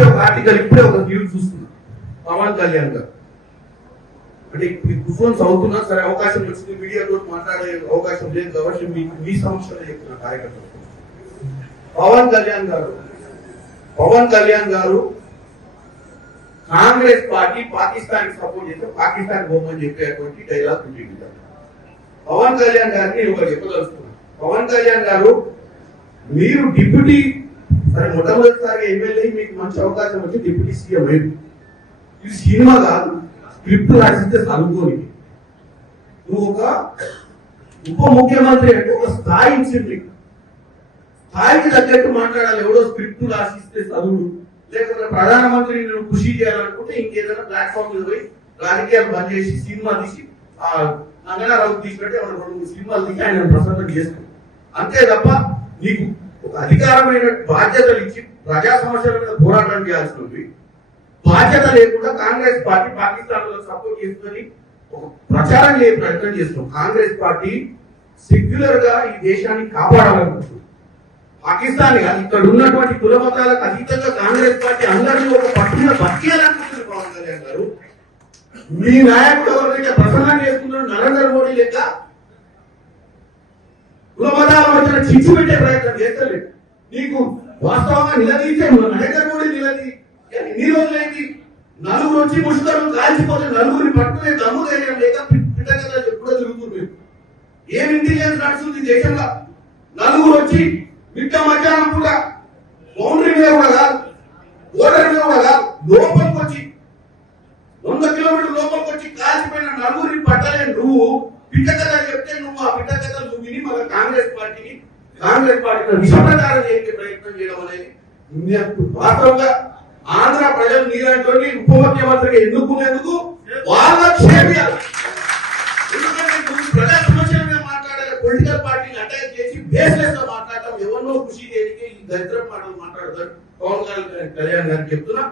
ఇప్పుడే ఒక ఆర్టికల్ ఇప్పుడే ఒక న్యూస్ చూస్తున్నా పవన్ కళ్యాణ్ గారు అంటే కూర్చొని చదువుతున్నా సరే అవకాశం వచ్చింది మీడియాతో మాట్లాడే అవకాశం లేదు కాబట్టి మీ సమస్యలు చెప్తున్నా కార్యకర్తలు పవన్ కళ్యాణ్ గారు కాంగ్రెస్ పార్టీ పాకిస్తాన్ కి సపోర్ట్ చేస్తే పాకిస్తాన్ పోమని చెప్పేటువంటి డైలాగ్ ఉంటుంది. పవన్ కళ్యాణ్ గారిని ఒకరు చెప్పదలుచుకున్నారు. పవన్ కళ్యాణ్ గారు మీరు డిప్యూటీ సరే మొట్టమొదటిసారి ఎమ్మెల్యే మీకు మంచి అవకాశం వచ్చి డిప్యూటీ సీఎం అయింది. ఇది సినిమా కాదు, స్క్రిప్ట్ రాసిస్తే చదువుకోని. నువ్వు ఒక ఉప ముఖ్యమంత్రి అంటే ఒక స్థాయి ఇచ్చింది, స్థాయికి తగ్గట్టు మాట్లాడాలి. ఎవడో స్క్రిప్ట్ రాసిస్తే చదువు, లేకపోతే ప్రధానమంత్రిని నువ్వు కృషి చేయాలనుకుంటే ఇంకేదైనా ప్లాట్ఫామ్ మీద పోయి రాజకీయాలు బంద్ చేసి సినిమా తీసి రంగనారావు తీసినట్టే రెండు సినిమాలు తీసి ఆయన ప్రసన్నం చేస్తాడు అంతే తప్ప నీకు ఒక అధికారమైన బాధ్యతలు ఇచ్చి ప్రజా సమస్యల మీద పోరాటం చేయాల్సింది బాధ్యత లేకుండా కాంగ్రెస్ పార్టీ పాకిస్తాన్ లో సపోర్ట్ చేస్తుందని ఒక ప్రచారం చేయ ప్రయత్నం చేస్తున్నాం. కాంగ్రెస్ పార్టీ సెక్యులర్ గా ఈ దేశాన్ని కాపాడాలనుకుంటుంది. పాకిస్తాన్ ఇక్కడ ఉన్నటువంటి కుల మతాలకు అతీతంగా కాంగ్రెస్ పార్టీ అందరినీ ఒక పట్టున బతికేయాలనుకుంటుంది. పవన్ కళ్యాణ్ గారు మీ నాయకుడు ఎవరైతే ప్రసన్నం చేస్తున్నాడు నరేంద్ర మోడీ లెక్క కుల మతాల మధ్యన చిచ్చు పెట్టే ప్రయత్నం చేస్తలేదు. నీకు వాస్తవంగా నిలదీసే నరేంద్ర మోడీ ఎన్ని రోజులైంది? నలుగురు వచ్చి ముష్కరులు కాల్చిపోతే నలుగురిని పట్టుకునే దమ్ము ధైర్యం లేక పిట్టగా ఎప్పుడో తిరుగుతుంది. ఏం ఇంటెలిజెన్స్ నడుస్తుంది దేశంలో? నలుగురు వచ్చి మిట్ట మధ్యాహ్నం కూడా బౌండరీ మీద కూడా కాదు, బోర్డర్ మీద కూడా కాదు, లోపలికి వచ్చి 100 కిలోమీటర్ల లోపలికి వచ్చి కాల్చిపోయిన నలుగురిని పట్టలేని నువ్వు పిట్ట కథ చెప్తే నువ్వు ఆ పిట్ట కథ నువ్వు విని మళ్ళీ కాంగ్రెస్ పార్టీని విషప్రచారం చేసే ప్రయత్నం చేయడం అనేది వాస్తవంగా ఆంధ్ర ప్రజలు నీలాంటి ఉప ముఖ్యమంత్రిగా ఎన్నుకునేందుకు వాళ్ళ క్షేమియాలి. ఎందుకంటే నువ్వు ప్రజా సమస్యల మీద మాట్లాడే పొలిటికల్ పార్టీని అటాక్ చేసి బేస్లెస్ గా మాట్లాడటం ఎవరినో కృషి చేయడానికి ఈ దరిద్ర మాటలు మాట్లాడతారు. పవన్ కళ్యాణ్ గారికి చెప్తున్నా